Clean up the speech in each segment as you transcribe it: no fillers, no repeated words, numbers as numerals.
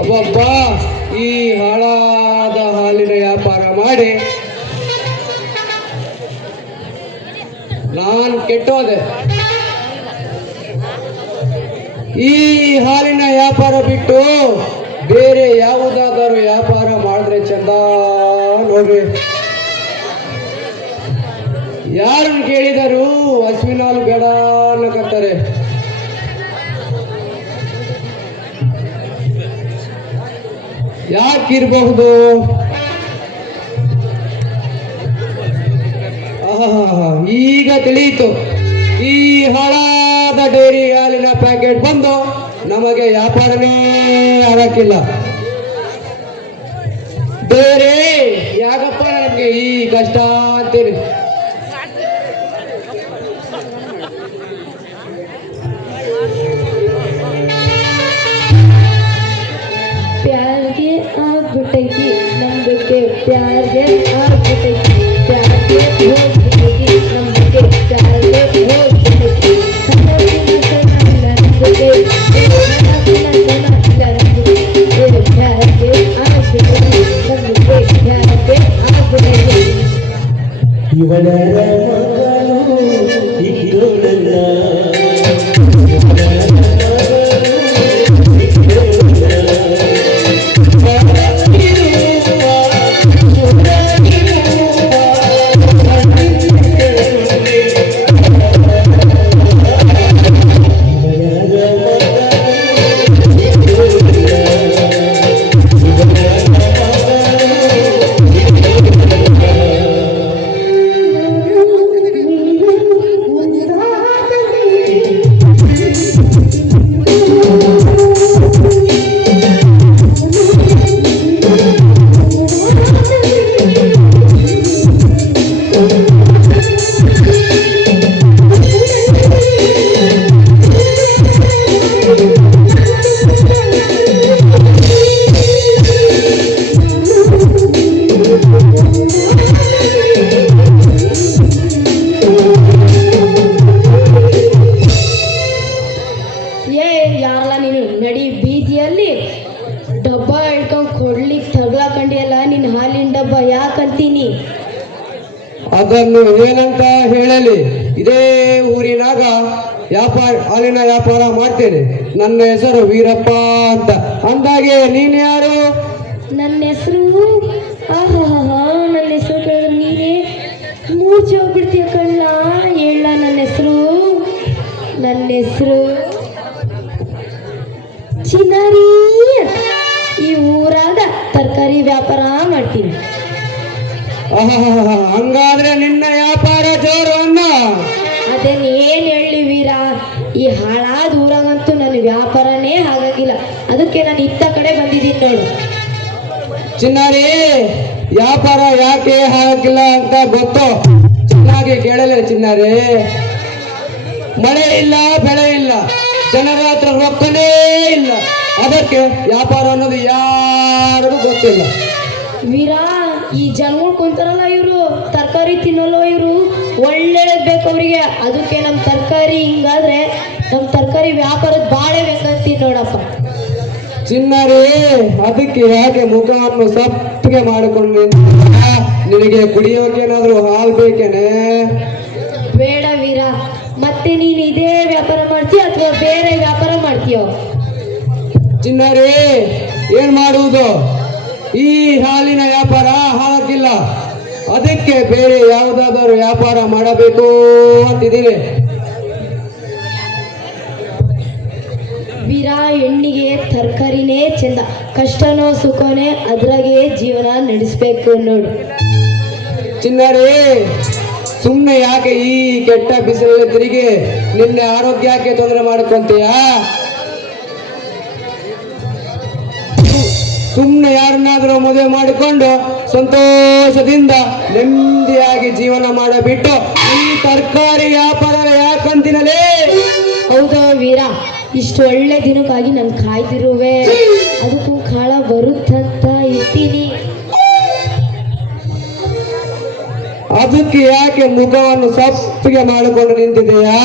ಒಬ್ಬೊಬ್ಬ ಈ ಹಾಳಾದ ಹಾಲಿನ ವ್ಯಾಪಾರ ಮಾಡಿ ನಾನು ಕೆಟ್ಟೋದೆ. ಈ ಹಾಲಿನ ವ್ಯಾಪಾರ ಬಿಟ್ಟು ಬೇರೆ ಯಾವುದಾದರೂ ವ್ಯಾಪಾರ ಮಾಡಿದ್ರೆ ಚಂದ ನೋಡ್ರಿ. ಯಾರನ್ನು ಕೇಳಿದರೂ ಹಸುವಿನ ಹಾಲು ಬೇಡ ಅನ್ನಕತ್ತಾರೆ. ಯಾಕಿರಬಹುದು? ಈಗ ತಿಳಿಯಿತು. ಈ ಹಾಳಾದ ಡೈರಿ ಹಾಲಿನ ಪ್ಯಾಕೆಟ್ ಬಂದು ನಮಗೆ ವ್ಯಾಪಾರನೇ ಆಗಕ್ಕಿಲ್ಲ. ಬೇರೆ ಯಾಕಪ್ಪ ನಮಗೆ ಈ ಕಷ್ಟ ಅಂತೀರಿ. ಪ್ಯಾರ್ಗೆ ಆಗ್ಬಿಟ್ಟೈತಿ ನಂಬಿಕೆ, ಪ್ಯಾರ್ಗೆ ಆಗ್ಬಿಟ್ಟೈತಿ, ಪ್ಯಾರ್ಗೆ ಹೋಗ್ಬಿಟ್ಟೈತಿ ನಂಬಿಕೆ, ಪ್ಯಾರ್ಗೆ ಹೋಗ್ಬಿಟ್ಟೈತಿ. ಇವಳ ಮಗಳು ಇದ್ದೋಳಲ್ಲ, ಅದನ್ನು ಏನಂತ ಹೇಳಲಿ? ಇದೇ ಊರಿನಾಗ ಹಾಲಿನ ವ್ಯಾಪಾರ ಮಾಡ್ತೇನೆ. ನನ್ನ ಹೆಸರು ವೀರಪ್ಪ ಅಂತ. ಅಂದಾಗೆ ನೀನು ಯಾರು? ನನ್ನ ಹೆಸರು ನನ್ನ ಹೆಸರು ಕೇಳಿದ್ರೆ ನೀನೇ ಮೂರ್ಛೆ ಹೋಗ್ಬಿಡ್ತೀಯ ಕಳ್ಳ. ಹೇಳ ನನ್ನ ಹೆಸರು ಚಿನಾರಿ. ಈ ಊರಾಗ ತರಕಾರಿ ವ್ಯಾಪಾರ ಮಾಡ್ತೀನಿ. ಹಂಗಾದ್ರೆ ನಿನ್ನ ವ್ಯಾಪಾರ ಜೋರು ಅನ್ನ. ಅದೇನು ಏನ್ ಹೇಳಿ ವೀರ, ಈ ಹಾಳಾದ ಊರಾಗಂತೂ ನನ್ನ ವ್ಯಾಪಾರನೇ ಆಗಾಗಿಲ್ಲ. ಅದಕ್ಕೆ ನಾನು ಇತ್ತ ಕಡೆ ಬಂದಿದ್ದೀನಿ ನೋಡು. ಚಿನ್ನಾರಿ, ವ್ಯಾಪಾರ ಯಾಕೆ ಆಗಿಲ್ಲ ಅಂತ ಗೊತ್ತು. ಚೆನ್ನಾಗಿ ಕೇಳಲ್ಲ ಚಿನ್ನಾರಿ. ಮಳೆ ಇಲ್ಲ, ಬೆಳೆ ಇಲ್ಲ, ಜನರ ಹತ್ರ ರೊಕ್ಕನೇ ಇಲ್ಲ. ಅದಕ್ಕೆ ವ್ಯಾಪಾರ ಅನ್ನೋದು ಯಾರಿಗೂ ಗೊತ್ತಿಲ್ಲ. ವೀರ, ಈ ಜನಗಳು ಕುಂತಾರಲ್ಲ, ಇವರು ತರಕಾರಿ ತಿನ್ನೋಲ್ಲ. ಇವರು ಒಳ್ಳೆಯದ್ ಬೇಕು ಅವ್ರಿಗೆ. ಅದಕ್ಕೆ ನಮ್ಮ ತರಕಾರಿ ಹಿಂಗಾದ್ರೆ ನಮ್ಮ ತರಕಾರಿ ವ್ಯಾಪಾರದ ಬಾಳೆ ಬೇಕಂತೀನಿ ನೋಡಪ್ಪ. ಚಿನ್ನಾರಿ, ಅದಕ್ಕೆ ಯಾಕೆ ಮುಖವನ್ನು ಸಪ್ಪಗೆ ಮಾಡಿಕೊಂಡು ನಿನಗೆ ಕುಡಿಯೋಕೆ ಏನಾದ್ರು ಹಾಲು ಬೇಕೇನೆ? ಬೇಡ ವೀರ. ಮತ್ತೆ ನೀನು ಇದೇ ವ್ಯಾಪಾರ ಮಾಡ್ತೀಯ ಅಥವಾ ಬೇರೆ ವ್ಯಾಪಾರ ಮಾಡ್ತೀಯೋ? ಚಿನ್ನಾರಿ, ಏನ್ ಮಾಡುವುದು? ಈ ಹಾಲಿನ ವ್ಯಾಪಾರ ಹಾಳಾಗಿಲ್ಲ. ಅದಕ್ಕೆ ಬೇರೆ ಯಾವುದಾದರೂ ವ್ಯಾಪಾರ ಮಾಡಬೇಕು ಅಂತಿದ್ದೀನಿ. ವೀರ, ಹೆಣ್ಣಿಗೆ ತರಕಾರಿನೇ ಚಂದ. ಕಷ್ಟನೋ ಸುಖನೇ ಅದ್ರಾಗೆ ಜೀವನ ನಡೆಸ್ಬೇಕು ನೋಡು. ಚಿನ್ನಾರಿ, ಸುಮ್ಮನೆ ಯಾಕೆ ಈ ಕೆಟ್ಟ ಬಿಸಿಲಲ್ಲಿ ತಿರುಗಿ ನಿನ್ನ ಆರೋಗ್ಯಕ್ಕೆ ತೊಂದರೆ ಮಾಡ್ಕೊಂತೀಯಾ? ಸುಮ್ಮನೆ ಯಾರನ್ನಾದರೂ ಮದುವೆ ಮಾಡಿಕೊಂಡು ಸಂತೋಷದಿಂದ ನೆಮ್ಮದಿಯಾಗಿ ಜೀವನ ಮಾಡಬಿಟ್ಟು ಈ ತರಕಾರಿ ವ್ಯಾಪಾರ ಯಾಕಂತಿನಲೇ? ಹೌದಾ ವೀರ, ಇಷ್ಟು ಒಳ್ಳೆ ದಿನಕ್ಕಾಗಿ ನಾನು ಕಾಯ್ದಿರುವೆ. ಅದಕ್ಕೂ ಕಾಳ ಬರುತ್ತಂತ ಇರ್ತೀನಿ. ಅದಕ್ಕೆ ಯಾಕೆ ಮುಖವನ್ನು ಸಪ್ಪಗೆ ಮಾಡಿಕೊಂಡು ನಿಂತಿದೆಯಾ?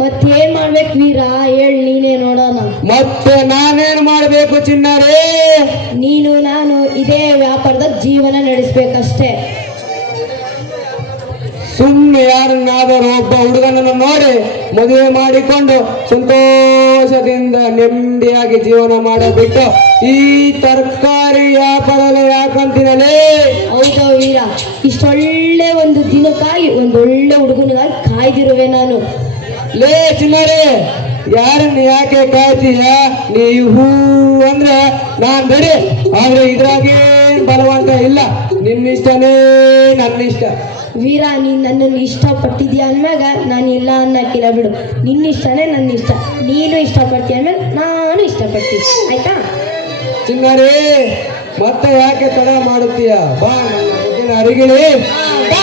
ಮತ್ತೇನ್ ಮಾಡ್ಬೇಕು ವೀರ ಹೇಳ್ ನೀನೇ ನೋಡೋಣ. ಮತ್ತೆ ನಾನೇನು ಮಾಡಬೇಕು ಚಿನ್ನಾರೇ? ನೀನು ನಾನು ಇದೇ ವ್ಯಾಪಾರದಾಗ ಜೀವನ ನಡೆಸ್ಬೇಕಷ್ಟೇ. ಸುಮ್ಮನೆ ಯಾರನ್ನಾದರೂ ಒಬ್ಬ ಹುಡುಗನನ್ನು ನೋಡಿ ಮದುವೆ ಮಾಡಿಕೊಂಡು ಸಂತೋಷದಿಂದ ನೆಮ್ಮದಿಯಾಗಿ ಜೀವನ ಮಾಡಬಿಟ್ಟು ಈ ತರಕಾರಿ ವ್ಯಾಪಾರ ಯಾಕಂತೀನಲೇ? ಹೌದಾ ವೀರ, ಇಷ್ಟೊಳ್ಳೆ ಒಂದು ದಿನಕ್ಕಾಗಿ ಒಂದೊಳ್ಳೆ ಹುಡುಗನಿಗಾಗಿ ಕಾಯ್ದಿರುವೆ ನಾನು. ಲೇ ಚಿನ್ನಾರೇ, ಯಾರನ್ನ ಯಾಕೆ ಕಾಯ್ತೀಯ? ನೀವು ಅಂದ್ರೆ ನಾನ್ ರೆಡಿ, ಆದ್ರೆ ಇದ್ರಾಗೇನ್ ಬಲವಂತ ಇಲ್ಲ. ನಿನ್ನಿಷ್ಟನೇ ನನ್ನಿಷ್ಟ. ವೀರ, ನೀನು ನನ್ನನ್ನು ಇಷ್ಟಪಟ್ಟಿದ್ಯಾ ಅಂದ್ಮ್ಯಾಗ ನಾನು ಇಲ್ಲ ಅನ್ನಕ್ಕಿಲ್ಲ ಬಿಡು. ನಿನ್ನಿಷ್ಟನೇ ನನ್ನ ಇಷ್ಟ, ನೀನು ಇಷ್ಟಪಡ್ತೀಯ ಅಂದ್ಮೇಲೆ ನಾನು ಇಷ್ಟಪಡ್ತೀನಿ, ಆಯ್ತಾ? ಚಿನ್ನಾರೇ, ಮತ್ತೆ ಯಾಕೆ ತಡ ಮಾಡುತ್ತೀಯ? ಬಾ ನನ್ನ ಮುದ್ದಿನ ಅರಿಗಿಳಿ. ಬಾ.